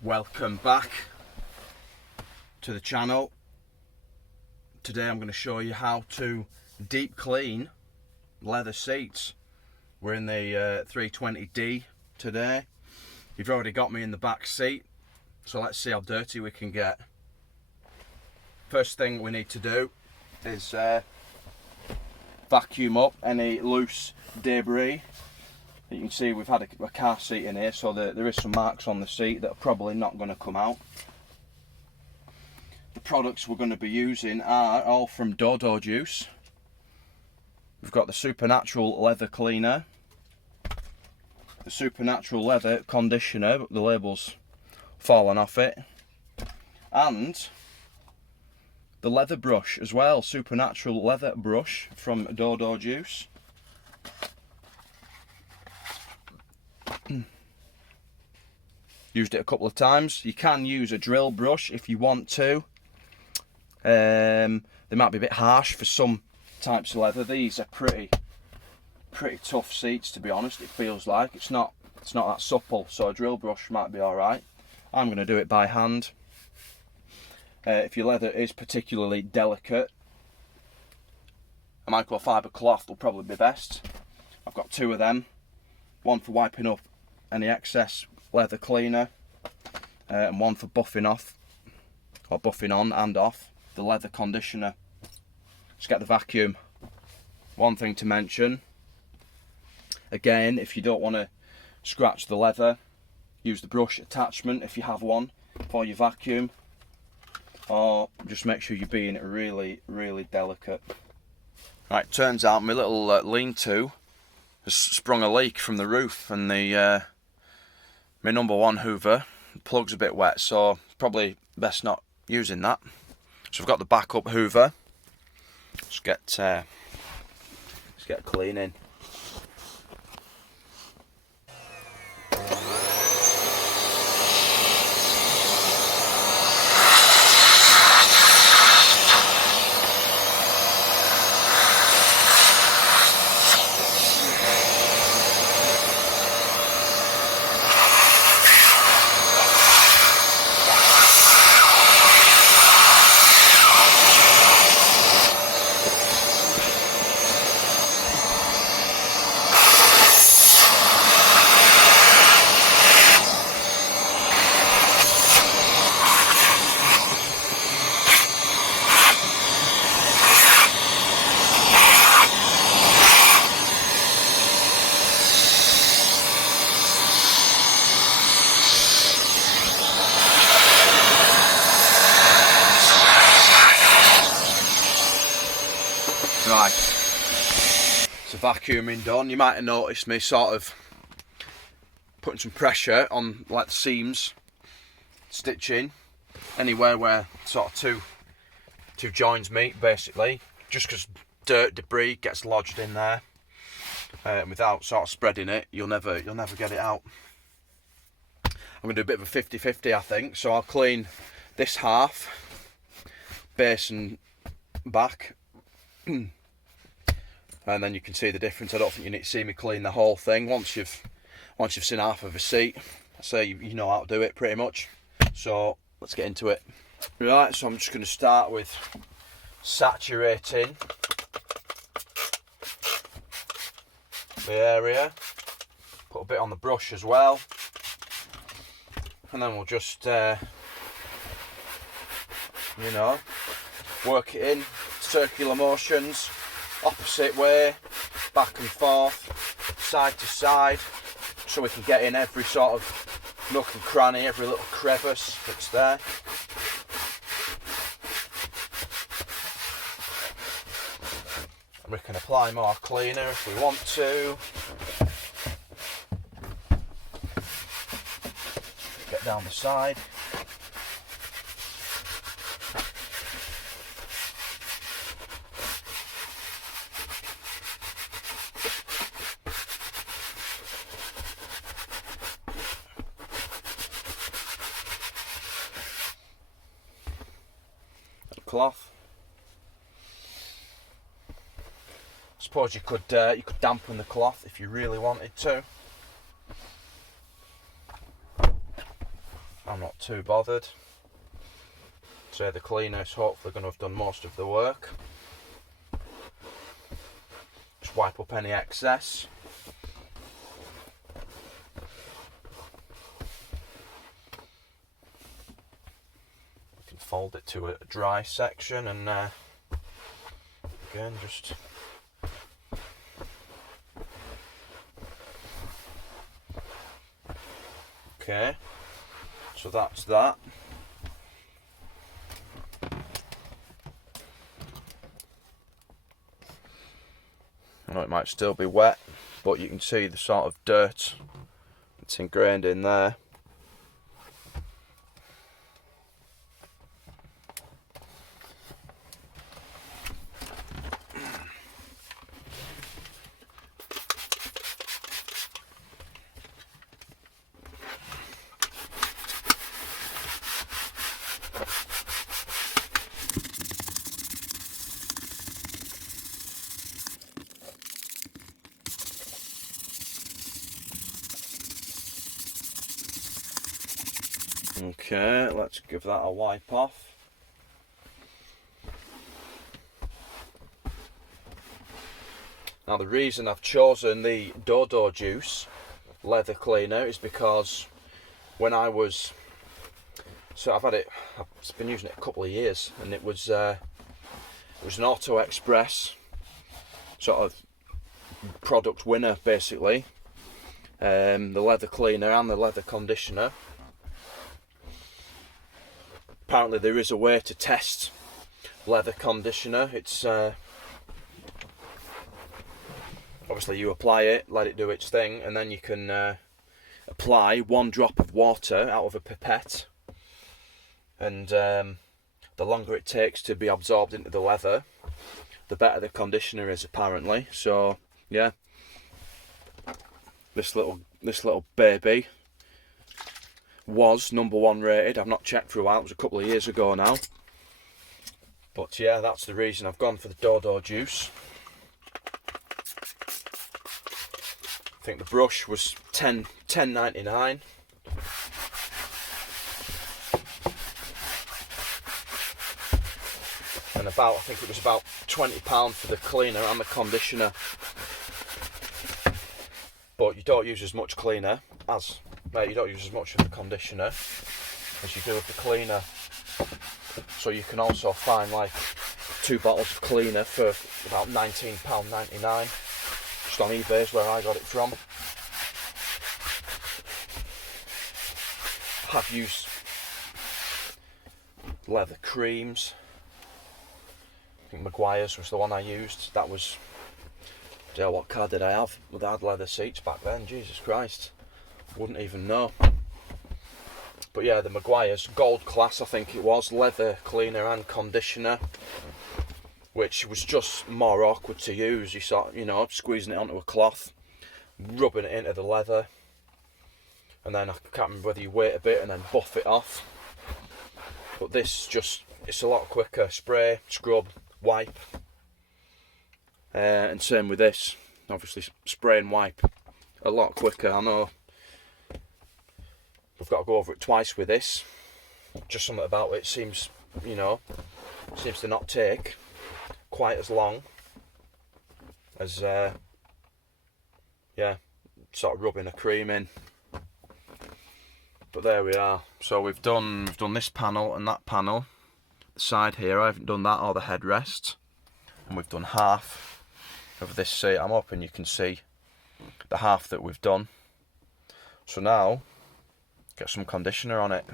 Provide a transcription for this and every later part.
Welcome back to the channel. Today I'm going to show you how to deep clean leather seats. We're in the 320D today. You've already got me in the back seat, so let's see how dirty we can get. First thing we need to do is vacuum up any loose debris. You can see we've had a car seat in here, so there is some marks on the seat that are probably not going to come out. The products we're going to be using are all from Dodo Juice. We've got the Supernatural Leather Cleaner, the Supernatural Leather Conditioner, but the label's fallen off it, and the leather brush as well, Supernatural Leather Brush from Dodo Juice. Used it a couple of times. You can use a drill brush if you want to. They might be a bit harsh for some types of leather. These are pretty tough seats, to be honest. It feels like it's not that supple, so a drill brush might be all right. I'm going to do it by hand. If your leather is particularly delicate, a microfiber cloth will probably be best. I've got two of them, one for wiping up any excess leather cleaner, and one for buffing off, or buffing on and off, the leather conditioner. Let's get the vacuum. One thing to mention, again, if you don't want to scratch the leather, use the brush attachment if you have one for your vacuum, or just make sure you're being really delicate. Right, turns out my little lean-to has sprung a leak from the roof, and the my number one Hoover plug's a bit wet, so probably best not using that. So I've got the backup Hoover. Let's get cleaning. Right, so vacuuming done. You might have noticed me sort of putting some pressure on like the seams, stitching anywhere where sort of two joins meet, basically, just because dirt, debris gets lodged in there, and without sort of spreading it, you'll never get it out. I'm going to do a bit of a 50-50, I think, so I'll clean this half, base and back, and then you can see the difference. I don't think you need to see me clean the whole thing. Once you've seen half of a seat, I say you know how to do it pretty much. So let's get into it. Right, so I'm just going to start with saturating the area. Put a bit on the brush as well, and then we'll just work it in circular motions, opposite way, back and forth, side to side, so we can get in every sort of nook and cranny, every little crevice that's there. And we can apply more cleaner if we want to. Get down the side. Cloth. Suppose you could dampen the cloth if you really wanted to. I'm not too bothered. So the cleaner is hopefully going to have done most of the work. Just wipe up any excess. We can fold it to a dry section and again just okay, so that's that. I know it might still be wet, but you can see the sort of dirt that's ingrained in there. Okay, let's give that a wipe off. Now the reason I've chosen the Dodo Juice leather cleaner is because when I was, so I've been using it a couple of years, and it was an Auto Express sort of product winner basically. The leather cleaner and the leather conditioner. Apparently there is a way to test leather conditioner. It's obviously you apply it, let it do its thing, and then you can apply 1 drop of water out of a pipette, and the longer it takes to be absorbed into the leather, the better the conditioner is apparently. So yeah, this little baby was #1 rated. I've not checked for a while, it was a couple of years ago now. But yeah, that's the reason I've gone for the Dodo Juice. I think the brush was $10.99. And I think it was about £20 for the cleaner and the conditioner. But you don't use as much cleaner as, you don't use as much of the conditioner as you do of the cleaner. So you can also find like 2 bottles of cleaner for about £19.99. Just on eBay is where I got it from. I've used leather creams. I think Maguire's was the one I used. That was, what car did I have? Well, I had leather seats back then, Jesus Christ. Wouldn't even know. But yeah, the Maguire's Gold Class, I think it was, leather cleaner and conditioner, which was just more awkward to use. You sort of, squeezing it onto a cloth, rubbing it into the leather, and then I can't remember whether you wait a bit and then buff it off. But this it's a lot quicker. Spray, scrub, wipe. And same with this, obviously spray and wipe a lot quicker. I know we've got to go over it twice with this, just something about it seems to not take quite as long as sort of rubbing a cream in. But there we are. So we've done this panel and that panel. The side here I haven't done that, or the headrest, and we've done half of this seat. I'm hoping you can see the half that we've done. So now get some conditioner on it.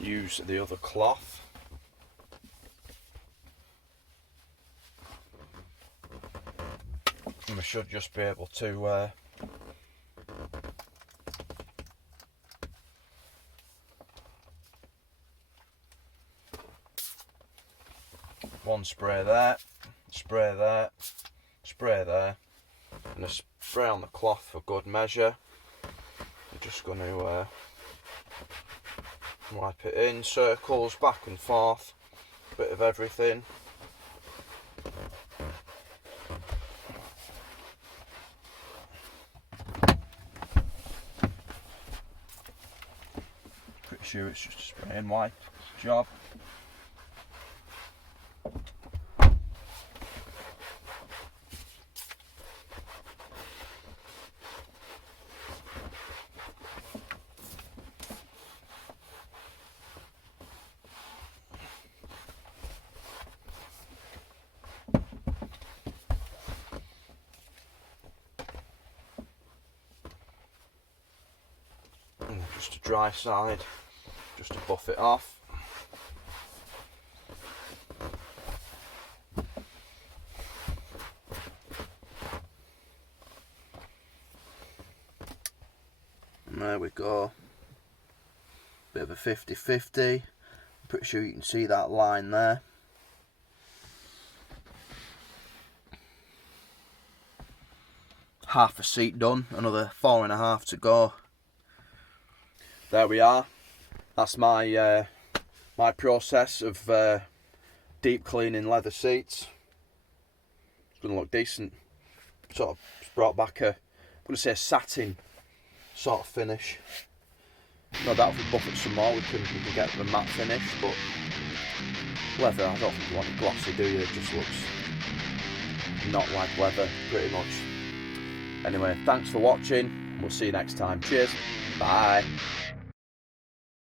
Use the other cloth. And we should just be able to one spray there, spray there, spray there, and a spray on the cloth for good measure. I'm just going to wipe it in circles, back and forth, a bit of everything. sure it's just a spray and wipe job. And just a dry side, just to buff it off. And there we go. Bit of a 50-50. I'm pretty sure you can see that line there. Half a seat done, another 4.5 to go. There we are. That's my my process of deep cleaning leather seats. It's going to look decent. Sort of brought back a, I'm going to say a satin sort of finish. No doubt if we buff it some more we can get the matte finish, but leather, I don't think you want it glossy, do you? It just looks not like leather pretty much. Anyway, thanks for watching. We'll see you next time. Cheers. Bye.